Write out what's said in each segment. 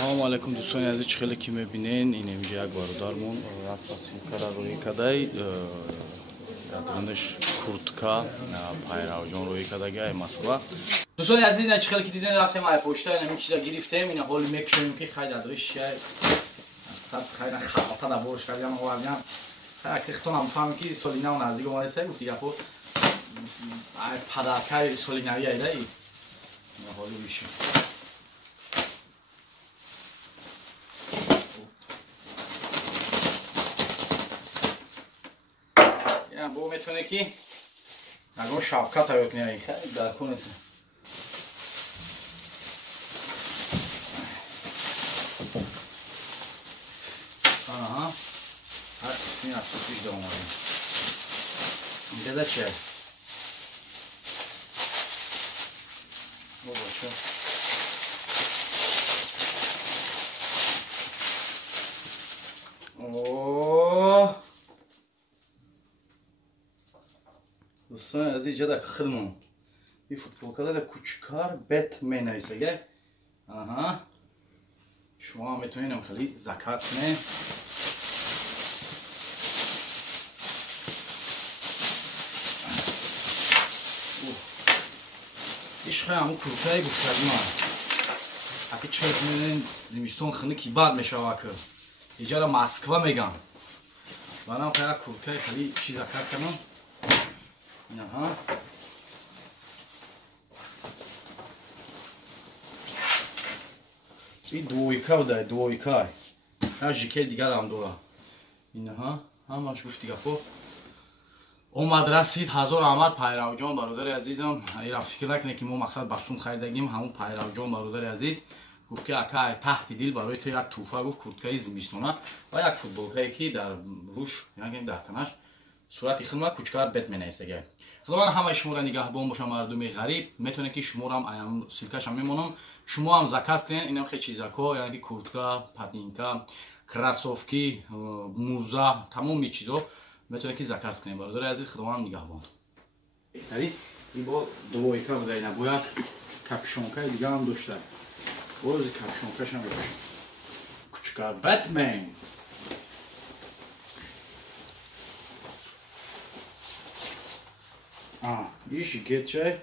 Салому алейкум дӯстони азиз, чӣ хеле ки мебинен ин имҷа як бародармон рафт кара рӯи кадай ядунаш куртка пайравҷон рӯи кадаги ай Москва. Дӯстони азиз, ина чӣ хеле ки диден рафтем ай почта ин чиза гирифтем, ина ҳоли мекушем ки хай дадриш сад хай халата да борш кардем овардем. Хай кихтонам фаҳмем ки соли нав наздик омадеса гуфти гапо ай падаркай соли нави айда ин ҳоли вишем. бо метавоне ки ягон шапка тайёр кунӣ, хеле даркун аст. Аҳа. Ҳар қисми асосиш да омадем. Инҷода чи? Бобочо. Do'stlar, aziz jada xilmon. Bu futbolkada da kuchkar Batman aysaga. Aha. Shuma metonam khali zakaz ne. ish ham kurtay gufadma. Aqi chizmen zimiston khini ki bad meshava ki. Ijara Moskva megam. Manam qara kurtay khali chi zakaz kanam. Aha. این دویکا بوده دویکا ها ژیکل دیگر هم داره اینها همش گفتی گفت اومد رسید هزار احمد پیرو جان برادر عزیزم این فکر نکنه که ما مقصد بسون خریدگیم همون پیرو جان برادر عزیز گفت که اکا تحت دل برای تو یک توفه گفت کورتکای زمستونه و یک فوتبالکایی که در روش یعنی در تنش صورت خدمت کوچکار بتمن است دیگه خداوند همه شما را نگهبان باشه مردم غریب میتونه که شما را هم سیلکش هم میمونم شما هم زکات کنین اینم خیلی چیزاکو یعنی کورتکا پاتینکا کراسوفکی موزه تمام چیزا میتونه که زکات کنین برادر عزیز خداوند نگهبان یعنی این با دویکا بوده اینا باید کاپشونکای دیگه هم داشته باز کاپشونکاش هم داشته کوچکار بتمن Ah, ishi get çay.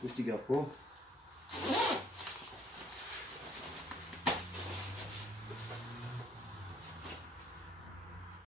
Gufti gapo.